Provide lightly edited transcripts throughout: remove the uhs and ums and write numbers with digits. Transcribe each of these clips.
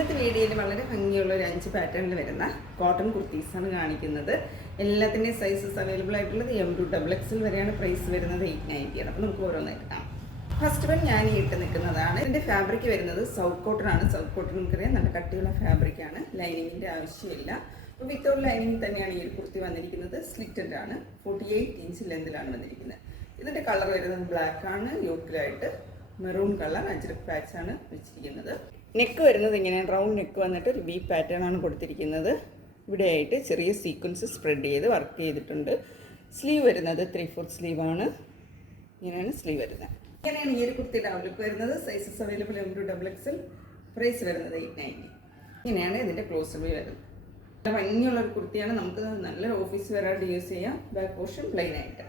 ഇന്നത്തെ വീഡിയോയിൽ വളരെ ഭംഗിയുള്ള ഒരു 5 പാറ്റേണിൽ വരുന്ന കോട്ടൺ കുർത്തീസാണ് കാണിക്കുന്നത്. എല്ലാത്തിൻ്റെയും സൈസസ് അവൈലബിൾ ആയിട്ടുള്ളത് M to XXL വരെയാണ്. പ്രൈസ് വരുന്നത് 890 ആണ്. അപ്പോൾ നമുക്ക് ഓരോന്നായിട്ട് കാണാം. ഫസ്റ്റ് വൺ ഞാൻ ഈ ഇട്ട് നിൽക്കുന്നതാണ്. ഇതിൻ്റെ ഫാബ്രിക് വരുന്നത് സൗത്ത് കോട്ടൺ ആണ്. സൗത്ത് കോട്ടൺ നമുക്കറിയാം നല്ല കട്ടിയുള്ള ഫാബ്രിക്കാണ്. ലൈനിങ്ങിൻ്റെ ആവശ്യമില്ല. അപ്പോൾ വിത്തൗട്ട് ലൈനിങ് തന്നെയാണ് ഈ ഒരു കുർത്തി വന്നിരിക്കുന്നത്. സ്ലിറ്റഡ് ആണ്. 48 ഇഞ്ച് ലെന്തിലാണ് വന്നിരിക്കുന്നത്. ഇതിൻ്റെ കളർ വരുന്നത് ബ്ലാക്ക് ആണ്. യോക്കിലായിട്ട് മെറൂൺ കളർ അജ്രക് പാച്ച് ആണ് വെച്ചിരിക്കുന്നത്. നെക്ക് വരുന്നത് ഇങ്ങനെ റൗണ്ട് നെക്ക് വന്നിട്ട് ഒരു വി പാറ്റേൺ ആണ് കൊടുത്തിരിക്കുന്നത്. ഇവിടെയായിട്ട് ചെറിയ സീക്വൻസ് സ്പ്രെഡ് ചെയ്ത് വർക്ക് ചെയ്തിട്ടുണ്ട്. സ്ലീവ് വരുന്നത് 3/4 സ്ലീവാണ്. ഇങ്ങനെയാണ് സ്ലീവ് വരുന്നത്. ഇങ്ങനെയാണ് ഈ ഒരു കുർത്തിയുടെ ഔട്ട്ലുക്ക് വരുന്നത്. Sizes available M to XXL. Price വരുന്നത് 890. ഇങ്ങനെയാണ് ഇതിൻ്റെ ക്ലോസ് വ്യൂ വരുന്നത്. നല്ല ഭംഗിയുള്ളൊരു കുർത്തിയാണ്. നമുക്ക് നല്ല ഓഫീസ് വെയറായിട്ട് യൂസ് ചെയ്യാം. ബാക്ക് പോർഷൻ പ്ലെയിൻ ആയിട്ട്.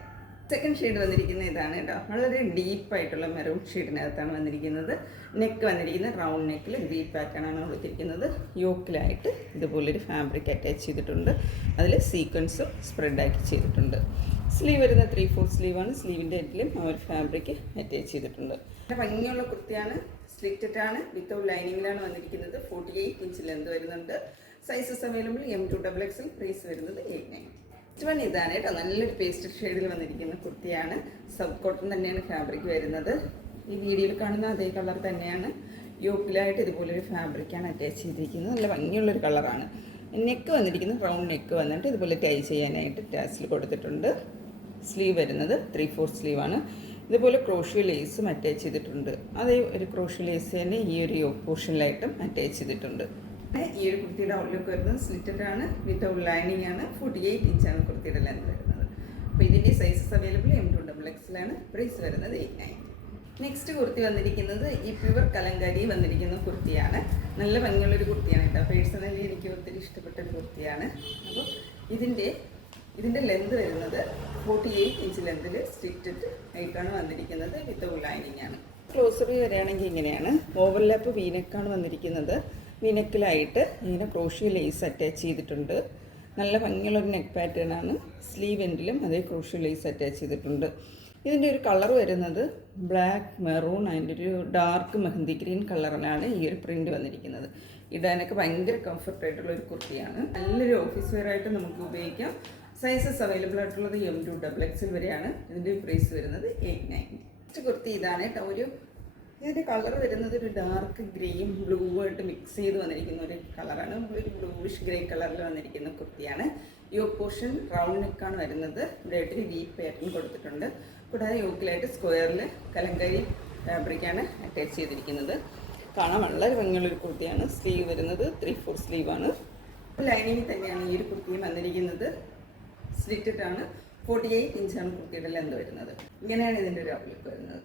സെക്കൻഡ് ഷെയ്ഡ് വന്നിരിക്കുന്നത് ഇതാണ് കേട്ടോ. വളരെ ഡീപ്പായിട്ടുള്ള മെറൂൺ ഷെയ്ഡിനകത്താണ് വന്നിരിക്കുന്നത്. നെക്ക് വന്നിരിക്കുന്നത് റൗണ്ട് നെക്കിൽ വി പാറ്റേൺ ആണ് കൊടുത്തിരിക്കുന്നത്. യോക്കിലായിട്ട് ഇതുപോലൊരു ഫാബ്രിക് അറ്റാച്ച് ചെയ്തിട്ടുണ്ട്. അതിൽ സീക്വൻസും സ്പ്രെഡാക്കി ചെയ്തിട്ടുണ്ട്. സ്ലീവ് വരുന്ന 3/4 സ്ലീവാണ്. സ്ലീവിൻ്റെ എഡിലും ആ ഒരു ഫാബ്രിക് അറ്റാച്ച് ചെയ്തിട്ടുണ്ട്. ഭംഗിയുള്ള കുർത്തിയാണ്. സ്ലിറ്റഡ് ആണ്. വിത്തൗട്ട് ലൈനിങ്ങിലാണ് വന്നിരിക്കുന്നത്. 48 ഇഞ്ച് ലെന്ത് വരുന്നുണ്ട്. Sizes available M to XXL. Price വരുന്നത് 890. നെക്സ്റ്റ് വൺ ഇതാണ് കേട്ടോ. നല്ലൊരു പേസ്റ്റൽ ഷെയ്ഡിൽ വന്നിരിക്കുന്ന കുർത്തിയാണ്. സൗത്ത് കോട്ടൺ തന്നെയാണ് ഫാബ്രിക് വരുന്നത്. ഈ വീഡിയോയിൽ കാണുന്ന അതേ കളർ തന്നെയാണ്. യോക്കിലായിട്ട് ഇതുപോലൊരു ഫാബ്രിക്കാണ് അറ്റാച്ച് ചെയ്തിരിക്കുന്നത്. നല്ല ഭംഗിയുള്ളൊരു കളറാണ്. നെക്ക് വന്നിരിക്കുന്നത് റൗണ്ട് നെക്ക് വന്നിട്ട് ഇതുപോലെ ടൈ ചെയ്യാനായിട്ട് ടാസിൽ കൊടുത്തിട്ടുണ്ട്. സ്ലീവ് വരുന്നത് 3/4 സ്ലീവാണ്. ഇതുപോലെ ക്രോഷ്യോ ലേസും അറ്റാച്ച് ചെയ്തിട്ടുണ്ട്. അതേ ഒരു ക്രോഷ്യോ ലേസ് തന്നെ ഈ ഒരു യോക്ക് പോർഷനിലായിട്ടും അറ്റാച്ച് ചെയ്തിട്ടുണ്ട്. ഈ ഒരു കുർത്തിയുടെ ഔട്ട്ലുക്ക് വരുന്നത് സ്ലിറ്റഡ് ആണ്. വിത്തൗട്ട് ലൈനിങ് ആണ്. 48 ഇഞ്ചാണ് കുർത്തിയുടെ ലെന്ത് വരുന്നത്. അപ്പോൾ ഇതിൻ്റെ sizes available M to XXL ആണ്. പ്രൈസ് വരുന്നത് 890. നെക്സ്റ്റ് കുർത്തി വന്നിരിക്കുന്നത് ഈ പ്യുവർ കലങ്കാരി വന്നിരിക്കുന്ന കുർത്തിയാണ്. നല്ല ഭംഗിയുള്ളൊരു കുർത്തിയാണ് കേട്ടോ. പേഴ്സണലി എനിക്ക് ഒത്തിരി ഇഷ്ടപ്പെട്ട ഒരു കുർത്തിയാണ്. അപ്പോൾ ഇതിൻ്റെ ലെന്ത് വരുന്നത് 48 ഇഞ്ച് ലെന്തിൽ സ്റ്റിറ്റഡ് ആയിട്ടാണ് വന്നിരിക്കുന്നത്. വിത്തൗട്ട് ലൈനിങ് ആണ്. ക്ലോസറി വരികയാണെങ്കിൽ ഇങ്ങനെയാണ്. ഓവർലാപ്പ് വീനെക്കാണ് വന്നിരിക്കുന്നത്. വിനക്കിലായിട്ട് ഇങ്ങനെ ക്രോഷ്യോ ലേസ് അറ്റാച്ച് ചെയ്തിട്ടുണ്ട്. നല്ല ഭംഗിയുള്ളൊരു നെക്ക് പാറ്റേൺ ആണ്. സ്ലീവ് എൻഡിലും അതേ ക്രോഷ്യോ ലേസ് അറ്റാച്ച് ചെയ്തിട്ടുണ്ട്. ഇതിൻ്റെ ഒരു കളർ വരുന്നത് ബ്ലാക്ക് മെറൂൺ അതിൻ്റെ ഒരു ഡാർക്ക് മെഹന്തി ഗ്രീൻ കളറിലാണ് ഈ ഒരു പ്രിൻ്റ് വന്നിരിക്കുന്നത്. ഇടാനൊക്കെ ഭയങ്കര കംഫർട്ടായിട്ടുള്ള ഒരു കുർത്തിയാണ്. നല്ലൊരു ഓഫീസ് വെയർ ആയിട്ട് നമുക്ക് ഉപയോഗിക്കാം. സൈസസ് അവൈലബിൾ ആയിട്ടുള്ളത് M to XXL വരെയാണ്. ഇതിൻ്റെ പ്രൈസ് വരുന്നത് 890. നെക്സ്റ്റ് കുർത്തി ഇതാണ് കേട്ടോ. ഇതിൻ്റെ കളർ വരുന്നത് ഒരു ഡാർക്ക് ഗ്രേയും ബ്ലൂ ആയിട്ട് മിക്സ് ചെയ്ത് വന്നിരിക്കുന്ന ഒരു കളറാണ്. ഒരു ബ്ലൂയിഷ് ഗ്രേ കളറിൽ വന്നിരിക്കുന്ന കുർത്തിയാണ്. യോക്ക് പോർഷൻ റൗണ്ട് നെക്കാണ് വരുന്നത്. ഇവിടെയായിട്ട് ഒരു വി പാറ്റേൺ കൊടുത്തിട്ടുണ്ട്. കൂടാതെ യോക്കിലായിട്ട് സ്ക്വയറിൽ കലങ്കാരി ഫാബ്രിക്കാണ് അറ്റാച്ച് ചെയ്തിരിക്കുന്നത്. കാണാൻ വളരെ ഭംഗിയുള്ളൊരു കുർത്തിയാണ്. സ്ലീവ് വരുന്നത് 3/4 സ്ലീവാണ്. ലൈനിങ് തന്നെയാണ് ഈ ഒരു കുർത്തിയും വന്നിരിക്കുന്നത്. സ്ലിറ്റഡ് ആണ്. 48 ഇഞ്ചാണ് കുർത്തിയുടെ ലെന്ത് വരുന്നത്. ഇങ്ങനെയാണ് ഇതിൻ്റെ ഒരു ഔട്ട്ലുക്ക് വരുന്നത്.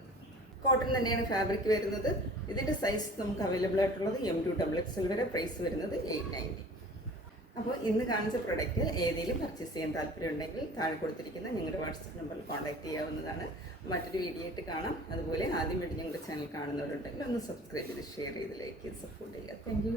കോട്ടൺ തന്നെയാണ് ഫാബ്രിക് വരുന്നത്. ഇതിൻ്റെ സൈസ് നമുക്ക് അവൈലബിൾ ആയിട്ടുള്ളത് M to XXL വരെ. പ്രൈസ് വരുന്നത് 890. അപ്പോൾ ഇന്ന് കാണിച്ച പ്രൊഡക്റ്റ് ഏതെങ്കിലും പർച്ചേസ് ചെയ്യാൻ താല്പര്യമുണ്ടെങ്കിൽ താഴെ കൊടുത്തിരിക്കുന്ന ഞങ്ങളുടെ വാട്സപ്പ് നമ്പറിൽ കോൺടാക്ട് ചെയ്യാവുന്നതാണ്. മറ്റൊരു വീഡിയോ ആയിട്ട് കാണാം. അതുപോലെ ആദ്യമായിട്ട് ഞങ്ങളുടെ ചാനൽ കാണുന്നവരുണ്ടെങ്കിൽ ഒന്ന് സബ്സ്ക്രൈബ് ചെയ്ത് ഷെയർ ചെയ്ത് ലൈക്ക് ചെയ്ത് സപ്പോർട്ട് ചെയ്യുക. Thank you.